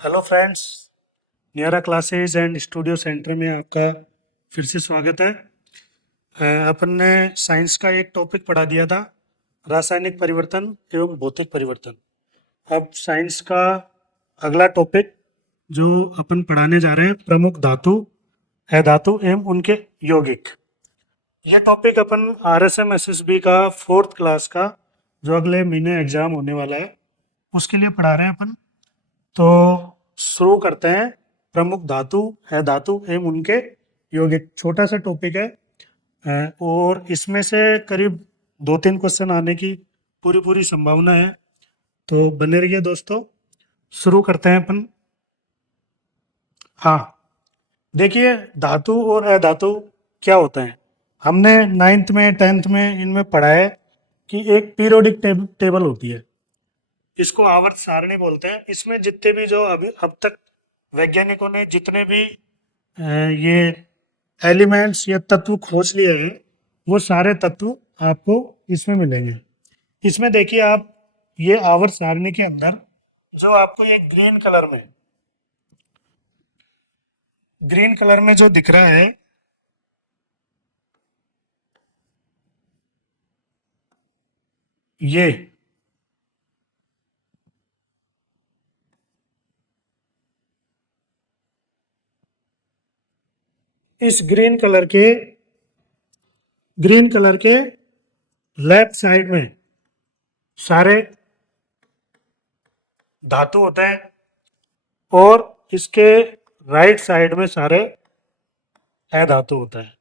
Hello friends, नियरा classes and studio centre में आपका फिर से स्वागत है। अपन ने साइंस का एक टॉपिक पढ़ा दिया था, रासायनिक परिवर्तन एवं भौतिक परिवर्तन। अब साइंस का अगला टॉपिक जो अपन पढ़ाने जा रहे हैं, प्रमुख धातु, अधातु एवं उनके यौगिक। यह टॉपिक अपन RSM SSB का 4th क्लास का जो अगले महीने एग्जाम होने वाला है उसके लिए पढ़ा रहे हैं अपन। तो शुरू करते हैं। प्रमुख धातु है धातु एवं उनके यौगिक, छोटा सा टॉपिक है और इसमें से करीब 2-3 क्वेश्चन आने की पूरी पूरी संभावना है। तो बने रहिए दोस्तों, शुरू करते हैं अपन। हाँ, देखिए धातु और अधातु क्या होता है। हमने 9th में 10th में इनमें पढ़ा है कि एक पीरियोडिक टेबल होती है, इसको आवर्त सारणी बोलते हैं। इसमें जितने भी जो अभी अब तक वैज्ञानिकों ने जितने भी ये एलिमेंट्स या तत्व खोज लिए हैं वो सारे तत्व आपको इसमें मिलेंगे। इसमें देखिए आप, ये आवर्त सारणी के अंदर जो आपको ये ग्रीन कलर में जो दिख रहा है, ये इस ग्रीन कलर के लेफ्ट साइड में सारे धातु होते हैं और इसके राइट साइड में सारे अधातु होता है।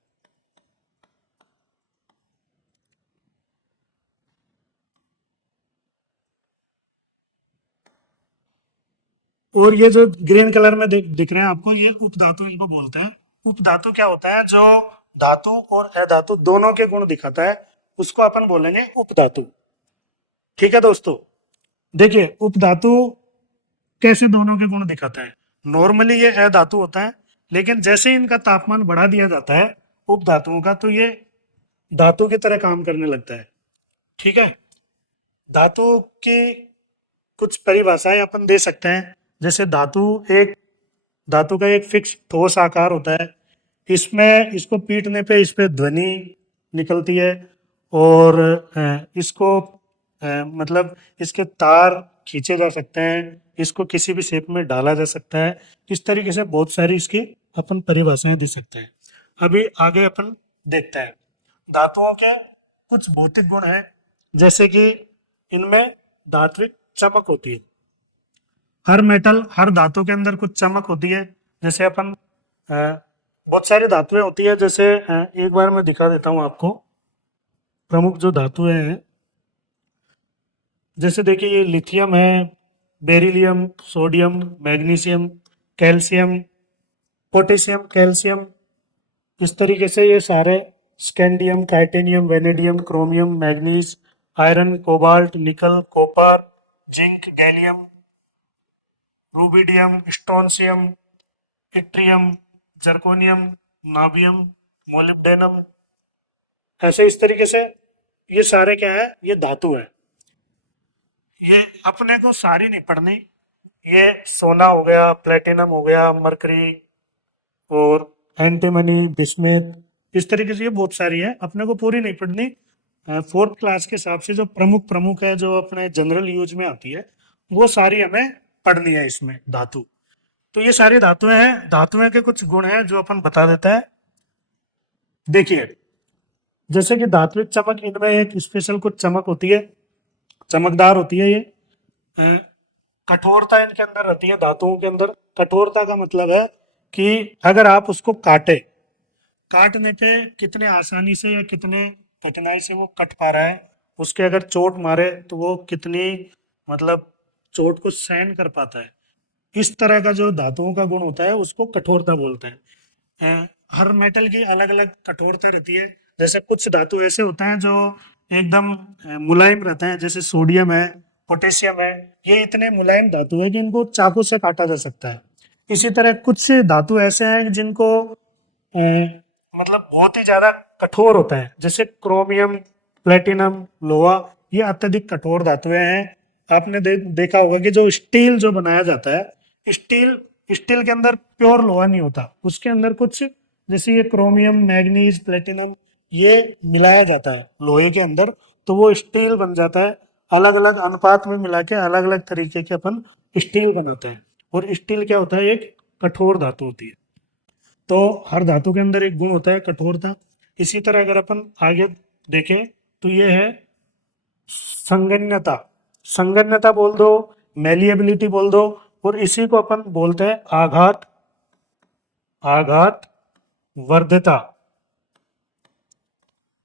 और ये जो ग्रीन कलर में दिख रहे हैं आपको, ये उपधातु इनको बोलते हैं। उपधातु क्या होता है? जो धातु और अधातु दोनों के गुण दिखाता है उसको अपन बोलेंगे उपधातु। ठीक है दोस्तों, देखिए उपधातु कैसे दोनों के गुण दिखाता है। नॉर्मली ये अधातु होता है, लेकिन जैसे ही इनका तापमान बढ़ा दिया जाता है उपधातुओं का, तो ये धातु की तरह काम करने लगता है। ठीक है, धातु की कुछ परिभाषाएं अपन दे सकते हैं। जैसे धातु का एक फिक्स ठोस आकार होता है, इसमें इसको पीटने पे इस पे ध्वनि निकलती है और इसको मतलब इसके तार खींचे जा सकते हैं, इसको किसी भी शेप में डाला जा सकता है। इस तरीके से बहुत सारी इसकी अपन परिभाषाएं दे सकते हैं। अभी आगे अपन देखते हैं। धातुओं के कुछ भौतिक गुण हैं, जैसे कि इनमें धात्विक चमक होती है। हर धातु के अंदर कुछ चमक होती है। जैसे अपन बहुत सारी धातुएं होती है, जैसे एक बार मैं दिखा देता हूं आपको प्रमुख जो धातुएं हैं। जैसे देखिए ये लिथियम है, beryllium, sodium, magnesium, calcium, potassium, calcium, इस तरीके से ये सारे, scandium, titanium, vanadium, chromium, manganese, iron, cobalt, nickel, copper, zinc, gallium, rubidium, strontium, yttrium, zirconium, niobium, molybdenum, ऐसे इस तरीके से ये सारे क्या है, ये धातु है। ये अपने को सारी नहीं पढ़नी, ये सोना हो गया, प्लेटिनम हो गया, मरकरी और एंटीमनी, बिस्मिथ, इस तरीके से ये बहुत सारी है, अपने को पूरी नहीं पढ़नी। 4th क्लास के हिसाब से जो प्रमुख है, जो अपने जनरल यूज में आती है, वो सारी हमें पढ़नी है इसमें धातु। तो ये सारी धातुएं हैं। धातुएं के कुछ गुण हैं जो अपन बता देता है। देखिए, जैसे कि धात्विक चमक, इनमें एक स्पेशल कुछ चमक होती है, चमकदार होती है ये। कठोरता इनके अंदर रहती है। धातुओं के अंदर कठोरता का मतलब है कि अगर आप उसको काटने पे कितने आसानी से या कितने कठिनाई से वो कट पा रहा है, उसके अगर चोट मारे तो वो कितनी, मतलब चोट को सहन कर पाता है, इस तरह का जो धातुओं का गुण होता है उसको कठोरता बोलते हैं। हर मेटल की अलग अलग कठोरता रहती है। जैसे कुछ धातु ऐसे होते हैं जो एकदम मुलायम रहते हैं, जैसे सोडियम है, पोटेशियम है, ये इतने मुलायम धातु है कि इनको चाकू से काटा जा सकता है। इसी तरह कुछ धातु ऐसे हैं जिनको मतलब बहुत ही ज्यादा कठोर होता है, जैसे क्रोमियम, प्लेटिनम, लोहा, ये अत्यधिक कठोर धातुएं हैं। आपने देखा होगा कि जो स्टील जो बनाया जाता है, स्टील स्टील के अंदर प्योर लोहा नहीं होता, उसके अंदर कुछ जैसे ये क्रोमियम, मैग्नीज, प्लेटिनम ये मिलाया जाता है लोहे के अंदर, तो वो स्टील बन जाता है। अलग अलग अनुपात में मिला के अलग अलग तरीके के अपन स्टील बनाते हैं। और स्टील क्या होता है, एक कठोर धातु होती है। तो हर धातु के अंदर एक गुण होता है कठोरता। इसी तरह अगर अपन आगे देखें तो ये है संगन्यता। संगन्यता बोल दो, मेलिएबिलिटी बोल दो, और इसी को अपन बोलते हैं आघात, आघात वर्ध्यता।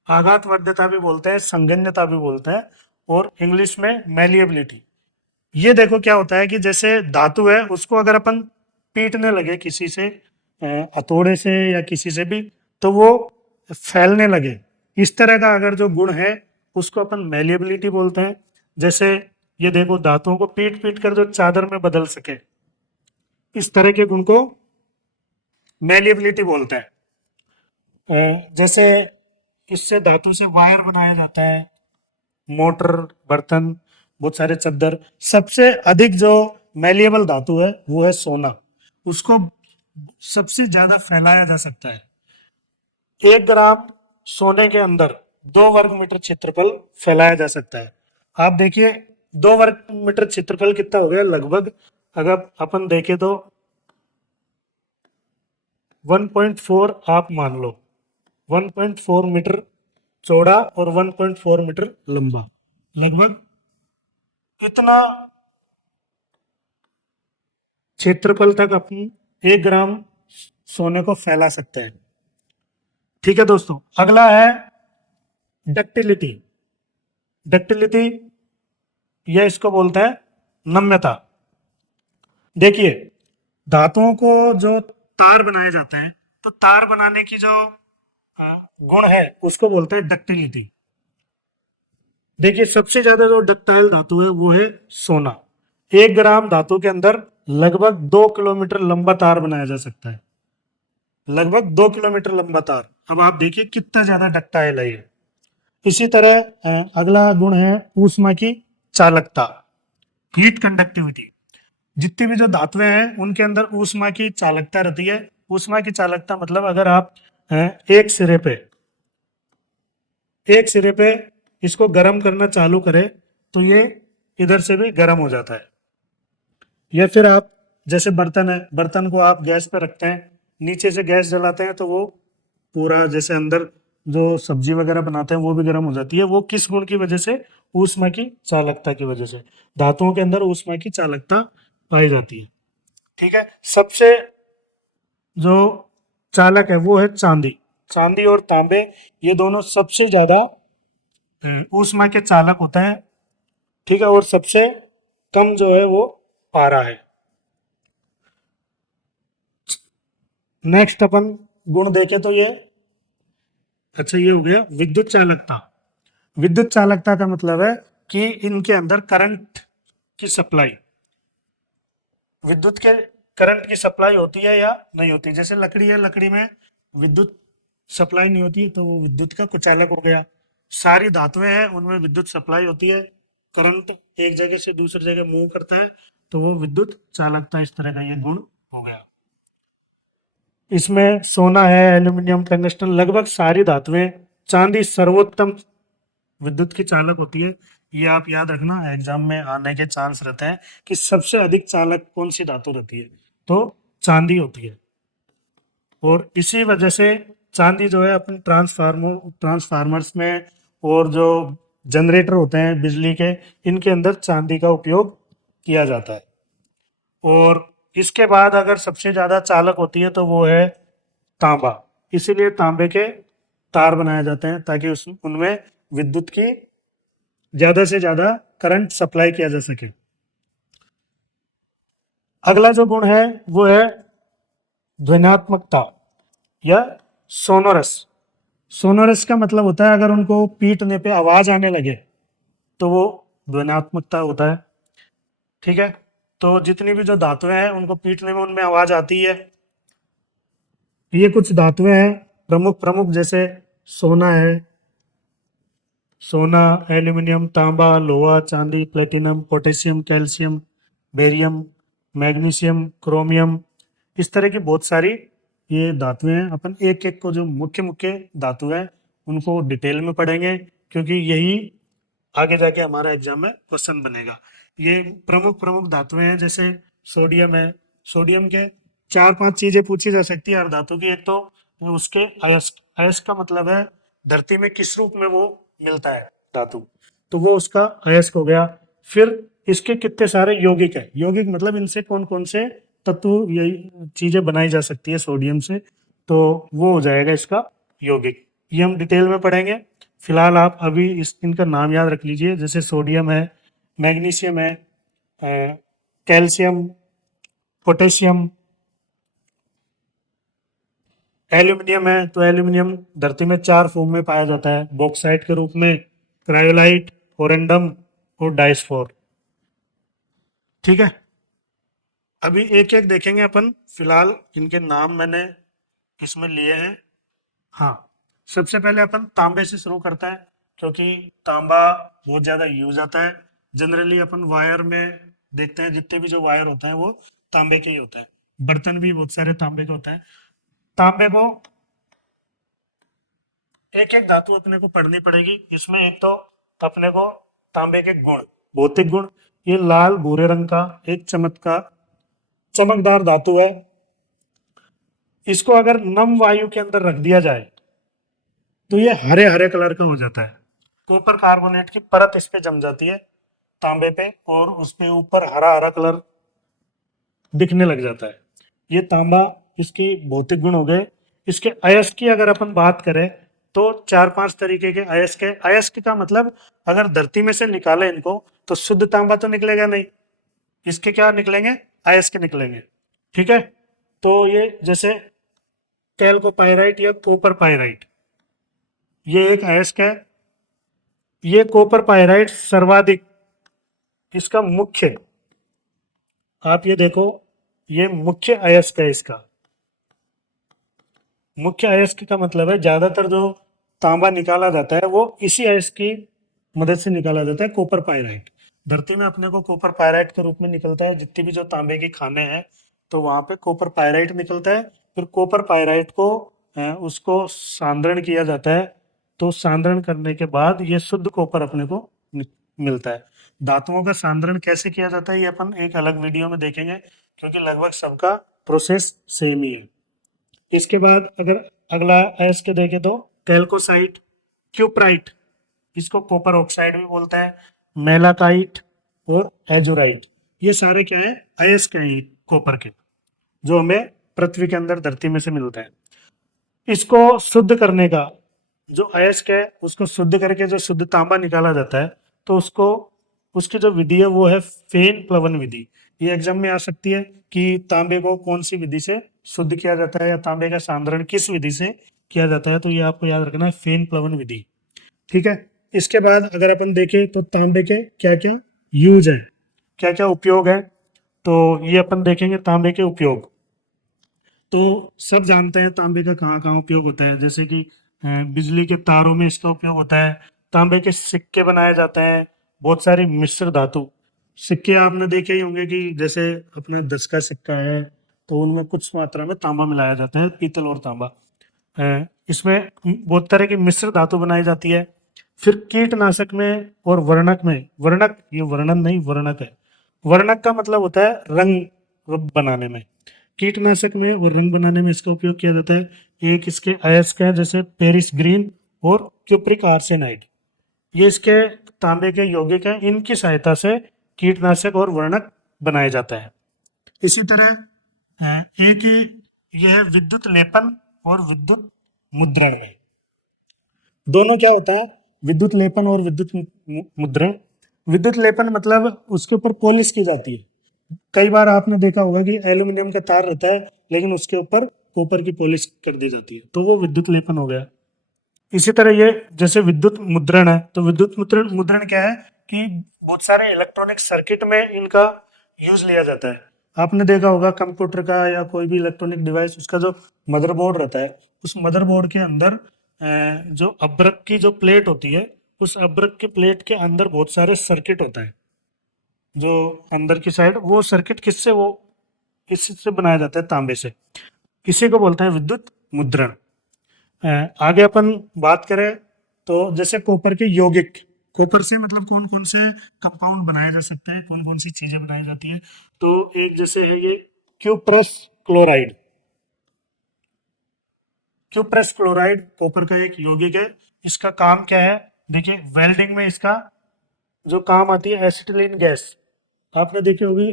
आघात वर्ध्यता भी बोलते हैं, संगन्यता भी बोलते हैं, और इंग्लिश में मेलिएबिलिटी। ये देखो क्या होता है कि जैसे धातु है उसको अगर अपन पीटने लगे किसी से, हथौड़े से या किसी से भी, तो वो फैलने लगे। इस तरह का अगर जो गुण है उसको अपन मेलिएबिलिटी बोलते हैं। जैसे ये देखो, धातुओं को पीट पीट कर जो चादर में बदल सके, इस तरह के गुण को मेलिएबिलिटी बोलते हैं। जैसे इससे धातु से वायर बनाया जाता है, मोटर, बर्तन, बहुत सारे चद्दर। सबसे अधिक जो मेलिएबल धातु है वो है सोना, उसको सबसे ज्यादा फैलाया जा सकता है। 1 ग्राम सोने के अंदर 2 वर्ग मीटर क्षेत्रफल फैलाया जा सकता है। आप देखिए 2 वर्ग मीटर क्षेत्रफल कितना हो गया लगभग, अगर अपन देखें तो 1.4 आप मान लो, 1.4 मीटर चौड़ा और 1.4 मीटर लंबा, लगभग इतना क्षेत्रफल तक अपन 1 ग्राम सोने को फैला सकते हैं। ठीक है दोस्तों, अगला है डक्टिलिटी। डक्टिलिटी यह इसको बोलते हैं नम्यता। देखिए, धातुओं को जो तार बनाए जाते हैं, तो तार बनाने की जो गुण है उसको बोलते हैं डक्टिलिटी। देखिए, सबसे ज्यादा जो डक्टाइल धातु है वो है सोना। 1 ग्राम धातु के अंदर लगभग 2 किलोमीटर लंबा तार बनाया जा सकता है, लगभग 2 किलोमीटर लंबा तार। अब आप देखिए कितना ज्यादा डक्टाइल है ये। इसी तरह अगला गुण है ऊष्मा की चालकता, हीट कंडक्टिविटी। जितनी भी जो धातुएं हैं उनके अंदर ऊष्मा की चालकता रहती है। ऊष्मा की चालकता मतलब अगर आप एक सिरे पे एक सिरे पे इसको गर्म करना चालू करें तो ये इधर से भी गर्म हो जाता है। या फिर आप जैसे बर्तन है, बर्तन को आप गैस पे रखते हैं, नीचे से गैस जलाते हैं तो वो पूरा जैसे अंदर जो सब्जी वगैरह बनाते हैं वो भी गर्म हो जाती है। वो किस गुण की वजह से? ऊष्मा की चालकता की वजह से। धातुओं के अंदर ऊष्मा की चालकता पाई जाती है। ठीक है, सबसे जो चालक है वो है चांदी। चांदी और तांबे ये दोनों सबसे ज्यादा ऊष्मा के चालक होता है। ठीक है, और सबसे कम जो है वो पारा है। नेक्स्ट अपन गुण देखें तो ये, अच्छा ये हो गया विद्युत चालकता। विद्युत चालकता का मतलब है कि इनके अंदर करंट की सप्लाई, विद्युत के करंट की सप्लाई होती है या नहीं होती। जैसे लकड़ी है, लकड़ी में विद्युत सप्लाई नहीं होती तो वो विद्युत का कुचालक हो गया। सारी धातुएं हैं उनमें विद्युत सप्लाई होती है, करंट एक जगह से दूसरी जगह मूव करता है तो वो विद्युत चालकता, इस तरह का ये गुण हो गया। इसमें सोना है, एल्यूमिनियम, टंगस्टन, लगभग सारी धातुएं, चांदी सर्वोत्तम विद्युत की चालक होती है। ये आप याद रखना, एग्जाम में आने के चांस रहते हैं कि सबसे अधिक चालक कौन सी धातु रहती है, तो चांदी होती है। और इसी वजह से चांदी जो है अपन ट्रांसफार्मर्स में और जो जनरेटर होते हैं बिजली के, इनके अंदर चांदी का उपयोग किया जाता है। और इसके बाद अगर सबसे ज्यादा चालक होती है तो वो है तांबा। इसीलिए तांबे के तार बनाए जाते हैं ताकि उस उनमें विद्युत की ज्यादा से ज्यादा करंट सप्लाई किया जा सके। अगला जो गुण है वो है ध्वन्यात्मकता या सोनोरस। सोनोरस का मतलब होता है अगर उनको पीटने पे आवाज आने लगे तो वो ध्वन्यात्मकता होता है। ठीक है, तो जितनी भी जो धातुएं हैं उनको पीटने में उनमें आवाज आती है। ये कुछ धातुएं हैं प्रमुख प्रमुख, जैसे सोना है, सोना, एल्यूमिनियम, तांबा, लोहा, चांदी, platinum, potassium, calcium, barium, magnesium, chromium, इस तरह की बहुत सारी ये धातुएं हैं। अपन एक एक को जो मुख्य मुख्य धातु है उनको डिटेल में पढ़ेंगे, क्योंकि यही आगे जाके हमारा एग्जाम में क्वेश्चन बनेगा। ये प्रमुख प्रमुख धातुएं हैं, जैसे सोडियम है। सोडियम के चार पांच चीजें पूछी जा सकती है हर धातु की। एक तो उसके अयस्क, अयस्क का मतलब है धरती में किस रूप में वो मिलता है धातु, तो वो उसका अयस्क हो गया। फिर इसके कितने सारे यौगिक है, यौगिक मतलब इनसे कौन कौन से तत्व यही चीजें बनाई जा सकती है सोडियम से, तो वो हो जाएगा इसका यौगिक। ये हम डिटेल में पढ़ेंगे। फिलहाल आप अभी इनका नाम याद रख लीजिए, जैसे सोडियम है, मैग्नीशियम है, कैल्शियम, पोटेशियम, एल्यूमिनियम है। तो एल्यूमिनियम धरती में चार फॉर्म में पाया जाता है, बॉक्साइट के रूप में, क्रायोलाइट, ओरेंडम और डाइस्फोर। ठीक है, अभी एक एक देखेंगे अपन। फिलहाल इनके नाम मैंने इसमें लिए हैं। हाँ, सबसे पहले अपन तांबे से शुरू करते हैं, क्योंकि तांबा बहुत ज्यादा यूज आता है। जनरली अपन वायर में देखते हैं, जितने भी जो वायर होते हैं वो तांबे के ही होते हैं। बर्तन भी बहुत सारे तांबे के होते हैं। तांबे को एक एक धातु अपने को पढ़नी पड़ेगी। इसमें एक तो अपने को तांबे के गुण, भौतिक गुण, ये लाल भूरे रंग का एक चमकदार धातु है। इसको अगर नम वायु के अंदर रख दिया जाए तो ये हरे हरे कलर का हो जाता है। कॉपर कार्बोनेट की परत इस पे जम जाती है तांबे पे, और उस पे ऊपर हरा हरा कलर दिखने लग जाता है। ये तांबा इसकी भौतिक गुण हो गए। इसके अयस्क की अगर अपन बात करें तो चार पांच तरीके के अयस्क है। अयस्क का मतलब अगर धरती में से निकाले इनको तो शुद्ध तांबा तो निकलेगा नहीं, इसके क्या निकलेंगे, अयस्क निकलेंगे। ठीक है, तो ये जैसे कैल्कोपाइराइट या कॉपर पाइराइट, ये एक अयस्क है। ये कॉपर पाइराइट सर्वाधिक, इसका मुख्य, आप ये देखो, ये मुख्य अयस्क है। इसका मुख्य अयस्क का मतलब है ज्यादातर जो तांबा निकाला जाता है वो इसी अयस्क की मदद से निकाला जाता है, कॉपर पाइराइट। धरती में अपने को कॉपर पाइराइट के रूप में निकलता है। जितनी भी जो तांबे की खाने हैं तो वहां पे कॉपर पाइराइट निकलता है। फिर कॉपर पाइराइट को उसको सांद्रण किया जाता है। तो सांद्रण करने के बाद ये शुद्ध कॉपर अपने को मिलता है। धातुओं का सांद्रण कैसे किया जाता है ये अपन एक अलग वीडियो में देखेंगे, क्योंकि लगभग सबका प्रोसेस सेम ही है। इसके बाद अगर अगला अयस्क देखें तो कैल्कोसाइट, क्यूप्राइट, इसको कॉपर ऑक्साइड भी बोलते हैं, मेलाकाइट और एजोराइट, ये सारे क्या है, अयस्क हैं कॉपर के, जो हमें पृथ्वी के अंदर धरती में से मिलते हैं। इसको शुद्ध करने का जो अयस्क है उसको शुद्ध करके जो शुद्ध तांबा निकाला जाता है, तो उसको उसकी जो विधि है वो है फेन प्लवन विधि। ये एग्जाम में आ सकती है कि तांबे को कौन सी विधि से शुद्ध किया जाता है या तांबे का सांद्रण किस विधि से किया जाता है, तो ये आपको याद रखना है, फेन प्लवन विधि। ठीक है, इसके बाद अगर अपन देखें तो तांबे के क्या क्या यूज है, क्या क्या उपयोग है, तो ये अपन देखेंगे तांबे के उपयोग। तो सब जानते हैं तांबे का कहाँ कहाँ उपयोग होता है, जैसे कि बिजली के तारों में इसका उपयोग होता है। तांबे के सिक्के बनाए जाते हैं, बहुत सारी मिश्र धातु सिक्के आपने देखे ही होंगे कि जैसे अपना 10 का सिक्का है तो उनमें कुछ मात्रा में तांबा मिलाया जाता है, पीतल और तांबा। इसमें बहुत तरह की मिश्र धातु बनाई जाती है। फिर कीटनाशक में और वर्णक में, वर्णक ये वर्णन नहीं वर्णक है, वर्णक का मतलब होता है रंग बनाने में। कीटनाशक में और रंग बनाने में इसका उपयोग किया जाता है। एक इसके अयस्क है जैसे पेरिस ग्रीन और क्यूप्रिक आर्सेनाइड, ये इसके तांबे के यौगिक हैं। इनकी सहायता से कीटनाशक और वर्णक बनाया जाता है। इसी तरह एक ही यह विद्युत लेपन और विद्युत मुद्रण में, दोनों क्या होता है, विद्युत लेपन और विद्युत मुद्रण। विद्युत लेपन मतलब उसके ऊपर पॉलिश की जाती है। कई बार आपने देखा होगा कि एल्यूमिनियम का तार रहता है लेकिन उसके ऊपर कॉपर की पॉलिश कर दी जाती है, तो वो विद्युत लेपन हो गया। इसी तरह ये जैसे विद्युत मुद्रण है, तो विद्युत मुद्रण मुद्रण क्या है कि बहुत सारे इलेक्ट्रॉनिक सर्किट में इनका यूज लिया जाता है। आपने देखा होगा कंप्यूटर का या कोई भी इलेक्ट्रॉनिक डिवाइस, उसका जो मदरबोर्ड रहता है, उस मदरबोर्ड के अंदर जो अब्रक की जो प्लेट होती है, उस अब्रक के प्लेट के अंदर बहुत सारे सर्किट होता है। जो अंदर की साइड, वो सर्किट किससे, वो किससे बनाया जाता है, तांबे से। इसी को बोलते हैं विद्युत मुद्रण। आगे अपन बात करें तो जैसे कॉपर के यौगिक, कॉपर से मतलब कौन कौन से कंपाउंड बनाए जा सकते हैं, कौन कौन सी चीजें बनाई जाती है। तो एक जैसे है ये cuprous chloride. Cuprous chloride copper का एक यौगिक है। इसका काम क्या है, देखिए वेल्डिंग में इसका जो काम आती है, एसिटिलीन गैस, आपने देखी होगी,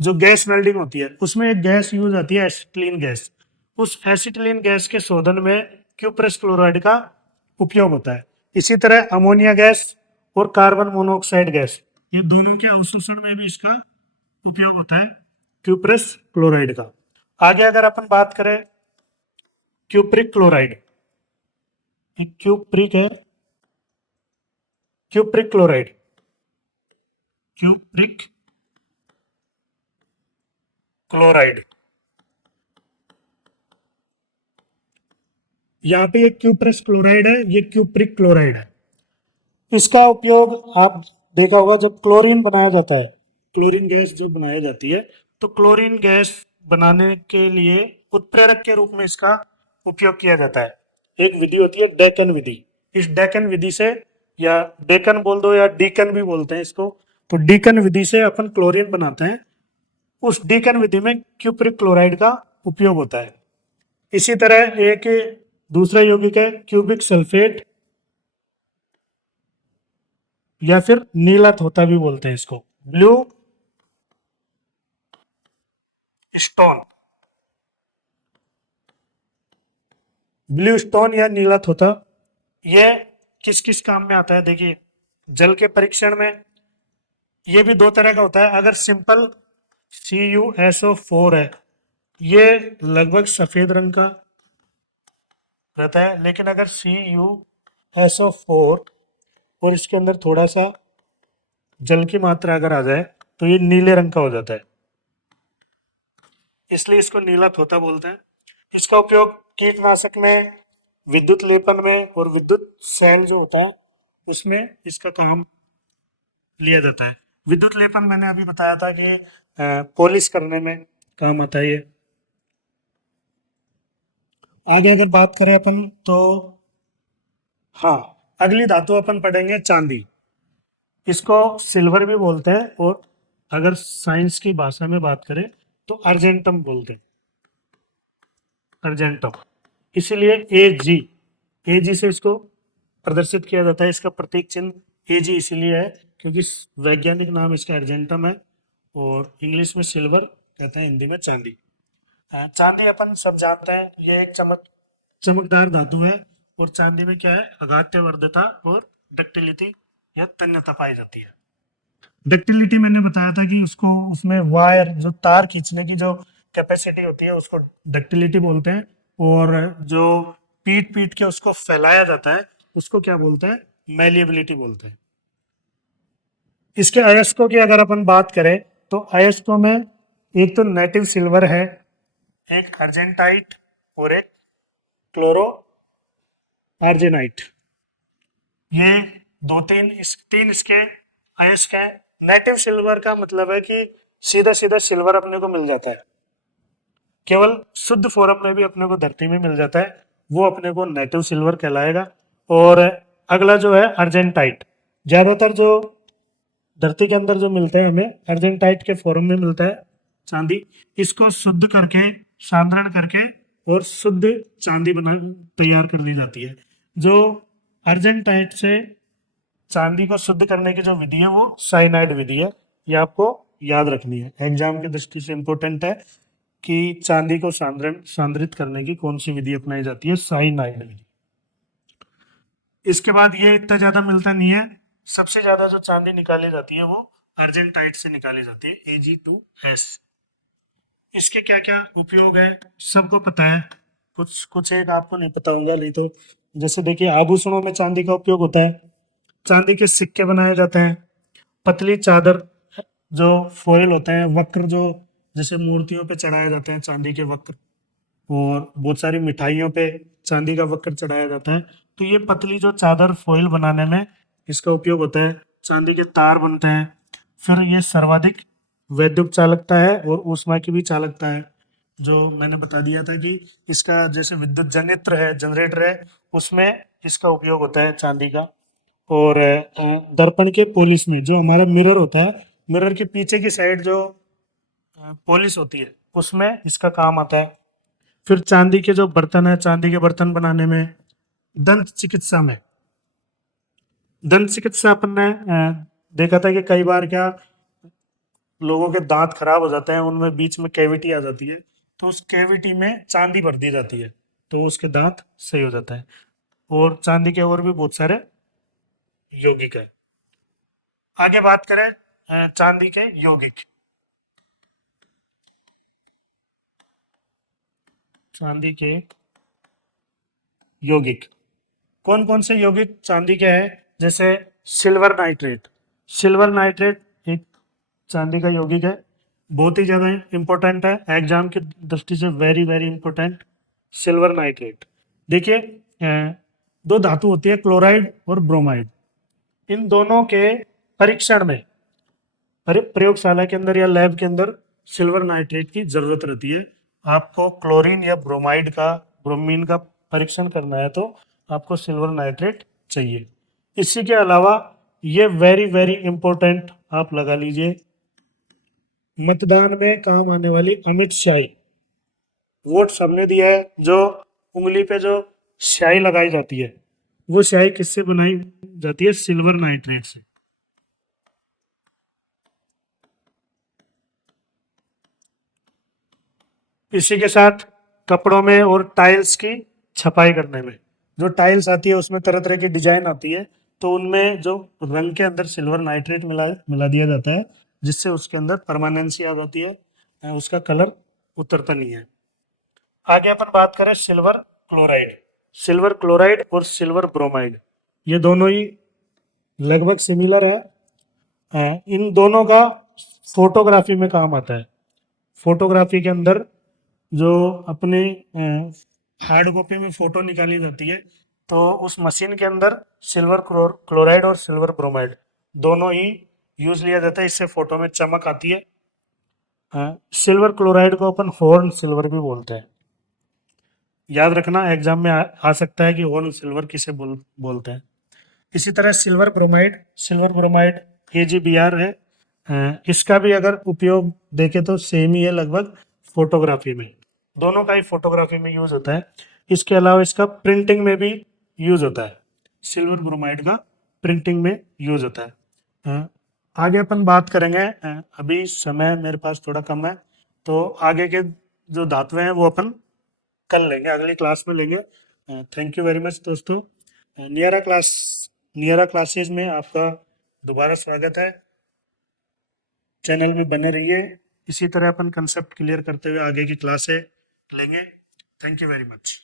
जो गैस वेल्डिंग होती है उसमें एक गैस यूज आती है, एसिटिलीन गैस। उस एसिटिलीन गैस के शोधन में क्यूप्रस क्लोराइड का उपयोग होता है। इसी तरह अमोनिया गैस और कार्बन मोनोऑक्साइड गैस, ये दोनों के अवशोषण में भी इसका उपयोग होता है, क्यूप्रस क्लोराइड का। आगे अगर अपन बात करें क्यूप्रिक क्लोराइड, क्यूप्रिक है, क्यूप्रिक क्लोराइड, क्यूप्रिक क्लोराइड, यहाँ पे ये क्यूप्रस क्लोराइड है, ये क्यूप्रिक क्लोराइड है। इसका उपयोग आप देखा होगा जब क्लोरीन बनाया जाता है, क्लोरीन गैस जो बनाई जाती है, तो क्लोरीन गैस बनाने के लिए उत्प्रेरक के रूप में इसका उपयोग किया जाता है। एक विधि होती है डेकन विधि। इस डेकन विधि से, या डेकन बोल दो या डीकन भी बोलते हैं इसको, तो डीकन विधि से अपन क्लोरीन बनाते हैं। उस डीकन विधि में क्यूप्रिक क्लोराइड का उपयोग होता है। इसी तरह एक दूसरा यौगिक है क्यूबिक सल्फेट, या फिर नीला थोथा भी बोलते हैं इसको, ब्लू स्टोन, ब्लू स्टोन या नीला थोथा। ये किस किस काम में आता है, देखिए जल के परीक्षण में ये भी दो तरह का होता है। अगर सिंपल CuSO4 है, ये लगभग सफेद रंग का रहता है, लेकिन अगर CuSO4 और इसके अंदर थोड़ा सा जल की मात्रा अगर आ जाए तो ये नीले रंग का हो जाता है, इसलिए इसको नीला तोता बोलते हैं। इसका उपयोग कीटनाशक में, विद्युत लेपन में और विद्युत सेल जो होता है उसमें इसका काम लिया जाता है। विद्युत लेपन मैंने अभी बताया था कि पॉलिश करने में काम आता है ये। आगे अगर बात करें अपन तो हाँ, अगली धातु अपन पढ़ेंगे चांदी। इसको सिल्वर भी बोलते हैं, और अगर साइंस की भाषा में बात करें तो अर्जेंटम बोलते हैं, अर्जेंटम। इसीलिए एजी से इसको प्रदर्शित किया जाता है। इसका प्रतीक चिन्ह एजी इसीलिए है क्योंकि वैज्ञानिक नाम इसका अर्जेंटम है, और इंग्लिश में सिल्वर कहते हैं, हिंदी में चांदी। चांदी अपन सब जानते हैं, ये एक चमकदार धातु है, और चांदी में क्या है, अघात्य वर्धता और डक्टिलिटी या तन्यता पाई जाती है। डक्टिलिटी मैंने बताया था कि उसको, उसमें वायर, जो तार खींचने की जो कैपेसिटी होती है उसको डक्टिलिटी बोलते हैं, और जो पीट पीट के उसको फैलाया जाता है उसको क्या बोलते हैं, मैलिएबिलिटी बोलते हैं। इसके अयस्कों की अगर अपन बात करें तो अयस्कों में एक तो नेटिव सिल्वर है, एक अर्जेंटाइट और एक क्लोरो आर्जेनाइट। ये तीन इसके अयस्क है। नेटिव सिल्वर का मतलब है कि सीधा सीधा सिल्वर अपने को मिल जाता है, केवल शुद्ध फॉर्म में भी अपने को धरती में मिल जाता है, वो अपने को नेटिव सिल्वर कहलाएगा। और अगला जो है अर्जेंटाइट, ज्यादातर जो धरती के अंदर जो मिलते हैं हमें अर्जेंटाइट के फॉर्म में मिलता है चांदी। इसको शुद्ध करके, सांद्रण करके और शुद्ध चांदी बना तैयार कर दी जाती है। जो अर्जेंटाइट से चांदी को शुद्ध करने की जो विधि है वो साइनाइड विधि है, ये आपको याद रखनी है, एग्जाम की दृष्टि से इंपॉर्टेंट है कि चांदी को सांद्रित करने की कौन सी विधि अपनाई जाती है, साइनाइड विधि। इसके बाद ये इतना ज्यादा मिलता नहीं है, सबसे ज्यादा जो चांदी निकाली जाती है वो अर्जेंटाइट से निकाली जाती है, Ag2S। इसके क्या क्या उपयोग है सबको पता है, कुछ कुछ एक आपको नहीं पता होगा, नहीं तो जैसे देखिए आभूषणों में चांदी का उपयोग होता है, चांदी के सिक्के बनाए जाते हैं, पतली चादर, जो फॉइल होते हैं, वक्र जो जैसे मूर्तियों पे चढ़ाए जाते हैं चांदी के वक्र, और बहुत सारी मिठाइयों पे चांदी का वक्र चढ़ाया जाता है। तो ये पतली जो चादर फॉइल बनाने में इसका उपयोग होता है। चांदी के तार बनते हैं, फिर ये सर्वाधिक वैद्युत चालकता है और ऊष्मा की भी चालकता है, जो मैंने बता दिया था कि इसका जैसे विद्युत जनित्र है, जनरेटर है, उसमें इसका उपयोग होता है चांदी का। और दर्पण के पॉलिश में, जो हमारा मिरर होता है, मिरर के पीछे की साइड जो पॉलिश होती है, उसमें इसका काम आता है। फिर चांदी के जो बर्तन है, चांदी के बर्तन बनाने में, दंत चिकित्सा में, दंत चिकित्सा अपन ने देखा था कि कई बार क्या लोगों के दांत खराब हो जाते हैं, उनमें बीच में कैविटी आ जाती है, तो उस कैविटी में चांदी भर दी जाती है, तो उसके दांत सही हो जाता है। और चांदी के और भी बहुत सारे यौगिक है। आगे बात करें चांदी के यौगिक। चांदी के यौगिक कौन कौन से यौगिक चांदी के हैं? जैसे सिल्वर नाइट्रेट। सिल्वर नाइट्रेट एक चांदी का यौगिक है, बहुत ही ज्यादा इंपॉर्टेंट है, एग्जाम की दृष्टि से very very important. Silver nitrate, देखिए दो धातु होती है, क्लोराइड और ब्रोमाइड। इन दोनों के परीक्षण में, अरे प्रयोगशाला के अंदर या लैब के अंदर सिल्वर नाइट्रेट की जरूरत रहती है। आपको क्लोरीन या ब्रोमाइड का, ब्रोमीन का परीक्षण करना है तो आपको सिल्वर नाइट्रेट चाहिए। इसी के अलावा ये वेरी वेरी इंपॉर्टेंट आप लगा लीजिए, मतदान में काम आने वाली अमिट स्याही। वोट सबने दिया है, जो उंगली पे जो स्याही लगाई जाती है, वो स्याही किससे बनाई जाती है? सिल्वर नाइट्रेट से। इसी के साथ कपड़ों में और टाइल्स की छपाई करने में, जो टाइल्स आती है उसमें तरह तरह की डिजाइन आती है, तो उनमें जो रंग के अंदर सिल्वर नाइट्रेट मिला मिला दिया जाता है, जिससे उसके अंदर परमानेंसी आ जाती है, उसका कलर उतरता नहीं है। आगे अपन बात करें सिल्वर क्लोराइड। सिल्वर क्लोराइड और सिल्वर ब्रोमाइड, ये दोनों ही लगभग सिमिलर है। इन दोनों का फोटोग्राफी में काम आता है। फोटोग्राफी के अंदर जो अपने हार्ड कॉपी में फोटो निकाली जाती है, तो उस मशीन के अंदर सिल्वर क्लोराइड और सिल्वर ब्रोमाइड दोनों ही यूज लिया जाता है, इससे फोटो में चमक आती है। सिल्वर क्लोराइड को अपन हॉर्न सिल्वर भी बोलते हैं। याद रखना, एग्जाम में आ सकता है कि हॉर्न सिल्वर किसे बोलते हैं। इसी तरह सिल्वर ब्रोमाइड AgBr है। इसका भी अगर उपयोग देखें तो सेम ही है लगभग, फोटोग्राफी में, दोनों का ही फोटोग्राफी में यूज होता है। इसके अलावा इसका प्रिंटिंग में भी यूज होता है, सिल्वर ब्रोमाइड का प्रिंटिंग में यूज होता है। आगे अपन बात करेंगे, अभी समय मेरे पास थोड़ा कम है, तो आगे के जो धातुएं हैं वो अपन कल लेंगे, अगली क्लास में लेंगे। थैंक यू वेरी मच दोस्तों। नियरा क्लासेज में आपका दोबारा स्वागत है। चैनल में बने रहिए, इसी तरह अपन कंसेप्ट क्लियर करते हुए आगे की क्लासें लेंगे। Thank you very much.